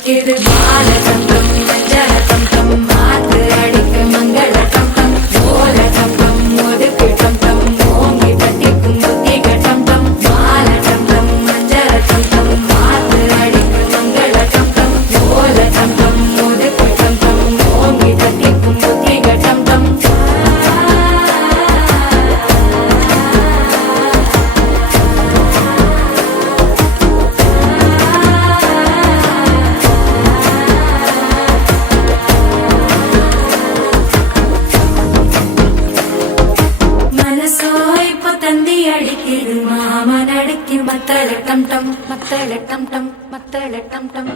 அடிக்குது மாலை டம் டம் மஞ்சள டம் டம் மாத்து அடிக்க மங்கள டம் டம் ஓல டம் டம் ஒதுக்கு டம் டம் ஓங்கி தட்டிக்கும் புத்திக டம் டம் மாலை டம் டம் மஞ்சள டம் டம் மாத்து அடிக்க மங்கள டம் டம் ஓல டம் டம் ஒதுக்கு டம் டம் ஓங்கி தட்டிக்கும் புத்திக டம் டம் அடிக்குது மாமன் அடிக்கி மத்தள டம் டம் மத்தள டம் டம் மத்தள டம் டம்